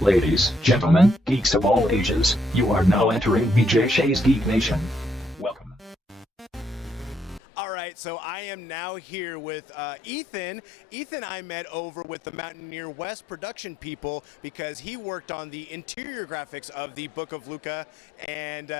Ladies, gentlemen, geeks of all ages, you are now entering BJ Shea's Geek Nation. Welcome. All right, so I am now here with Ethan. Ethan I met over with the Mountaineer West production people because he worked on the interior graphics of the Book of Luca, and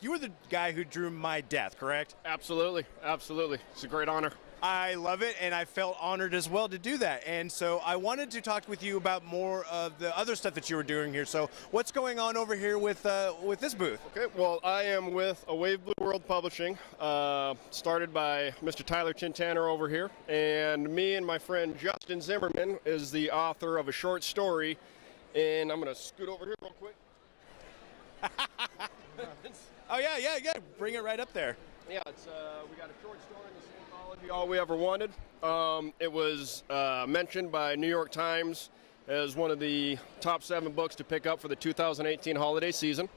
you were the guy who drew my death, correct? Absolutely, absolutely. It's a great honor. I love it, and I felt honored as well to do that. And so I wanted to talk with you about more of the other stuff that you were doing here. So what's going on over here with this booth? Okay, well, I am with A Wave Blue World Publishing, started by Mr. Tyler Chintanner over here, and me and my friend Justin Zimmerman is the author of a short story, and I'm going to scoot over here real quick. Oh, yeah. Bring it right up there. Yeah, it's we got a short story in this anthology, All We Ever Wanted. It was mentioned by New York Times as one of the top 7 books to pick up for the 2018 holiday season.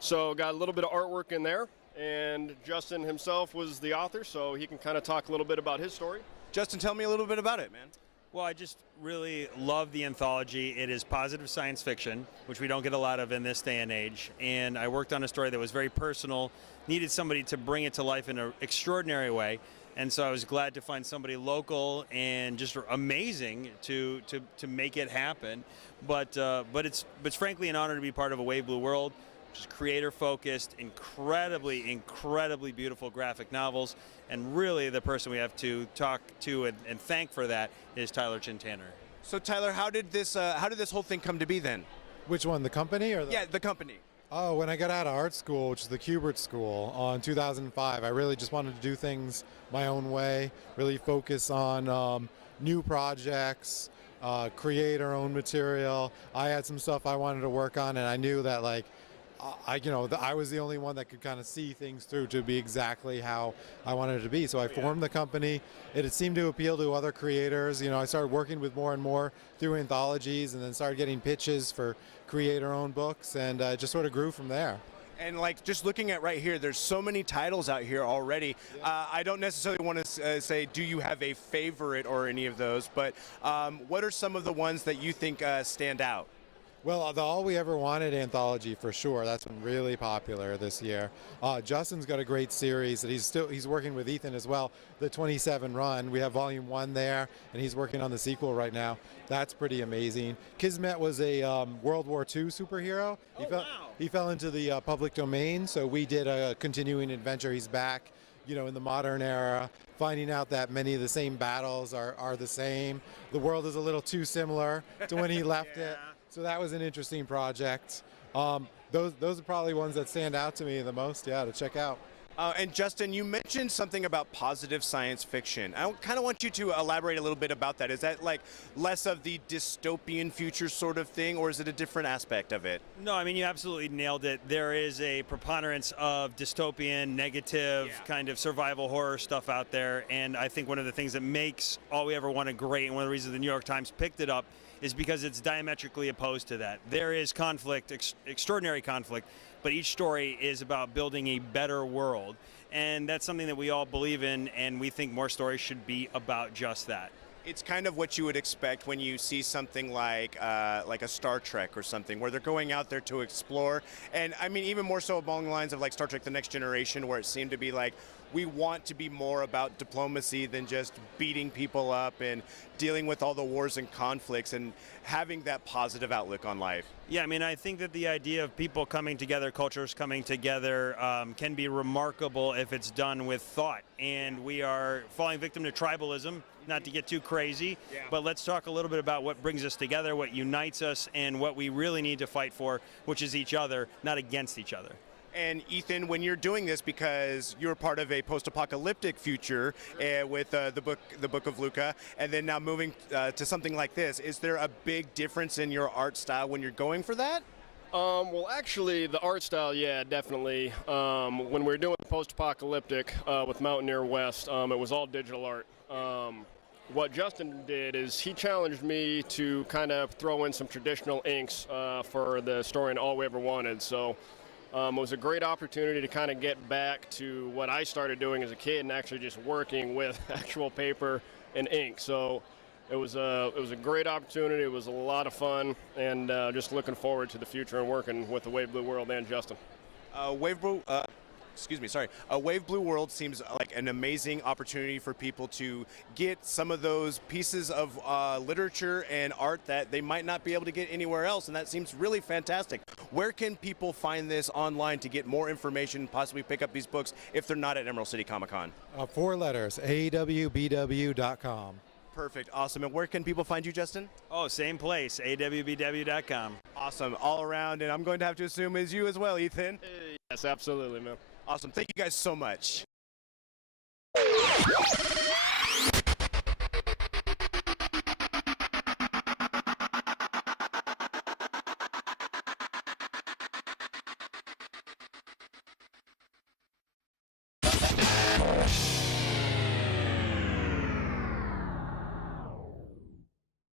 So got a little bit of artwork in there, and Justin himself was the author, so he can kind of talk a little bit about his story. Justin, tell me a little bit about it, man. Well, I just really love the anthology. It is positive science fiction, which we don't get a lot of in this day and age. And I worked on a story that was very personal, needed somebody to bring it to life in an extraordinary way. And so I was glad to find somebody local and just amazing to make it happen. But it's frankly an honor to be part of A Wave Blue World, which is creator-focused, incredibly beautiful graphic novels. And really the person we have to talk to and thank for that is Tyler Chintanner. So Tyler, how did this whole thing come to be then? Which one, the company or the? Yeah, the company. Oh, when I got out of art school, which is the Kubert School, in 2005, I really just wanted to do things my own way, really focus on new projects, create our own material. I had some stuff I wanted to work on, and I knew that I was the only one that could kind of see things through to be exactly how I wanted it to be. So I formed the company. It seemed to appeal to other creators. I started working with more and more through anthologies, and then started getting pitches for creator-owned books, and it just sort of grew from there. And just looking at right here, there's so many titles out here already. Yeah. I don't necessarily want to say, do you have a favorite or any of those, but what are some of the ones that you think stand out? Well, the All We Ever Wanted anthology for sure. That's been really popular this year. Justin's got a great series that he's working with Ethan as well. The 27 run. We have volume 1 there, and he's working on the sequel right now. That's pretty amazing. Kismet was a World War II superhero. He fell into the public domain, so we did a continuing adventure. He's back, in the modern era, finding out that many of the same battles are the same. The world is a little too similar to when he left it. So that was an interesting project. Those are probably ones that stand out to me the most, to check out. And Justin, you mentioned something about positive science fiction. I kind of want you to elaborate a little bit about that. Is that less of the dystopian future sort of thing, or is it a different aspect of it? No, I mean, you absolutely nailed it. There is a preponderance of dystopian, negative, kind of survival horror stuff out there. And I think one of the things that makes All We Ever Wanted great, and one of the reasons the New York Times picked it up, is because it's diametrically opposed to that. There is conflict, extraordinary conflict, but each story is about building a better world. And that's something that we all believe in, and we think more stories should be about just that. It's kind of what you would expect when you see something like a Star Trek or something, where they're going out there to explore. And I mean, even more so along the lines of Star Trek The Next Generation, where it seemed to be we want to be more about diplomacy than just beating people up and dealing with all the wars and conflicts and having that positive outlook on life. Yeah, I mean, I think that the idea of people coming together, cultures coming together, can be remarkable if it's done with thought. And we are falling victim to tribalism, not to get too crazy, but let's talk a little bit about what brings us together, what unites us, and what we really need to fight for, which is each other, not against each other. And Ethan, when you're doing this, because you're part of a post-apocalyptic future with the book of Luca, and then now moving to something like this, is there a big difference in your art style when you're going for that? Well, actually, the art style, definitely. When we were doing post-apocalyptic with Mountaineer West, it was all digital art. What Justin did is he challenged me to kind of throw in some traditional inks for the story in All We Ever Wanted. So it was a great opportunity to kind of get back to what I started doing as a kid and actually just working with actual paper and ink. So It was a great opportunity. It was a lot of fun, and just looking forward to the future and working with the Wave Blue World and Justin. Wave Blue World seems like an amazing opportunity for people to get some of those pieces of literature and art that they might not be able to get anywhere else, and that seems really fantastic. Where can people find this online to get more information, possibly pick up these books if they're not at Emerald City Comic Con? 4 letters, awbw.com. Perfect, awesome. And where can people find you, Justin? Oh, same place, awbw.com. Awesome, all around, and I'm going to have to assume is you as well, Ethan. Yes, absolutely, man. Awesome, thank you guys so much.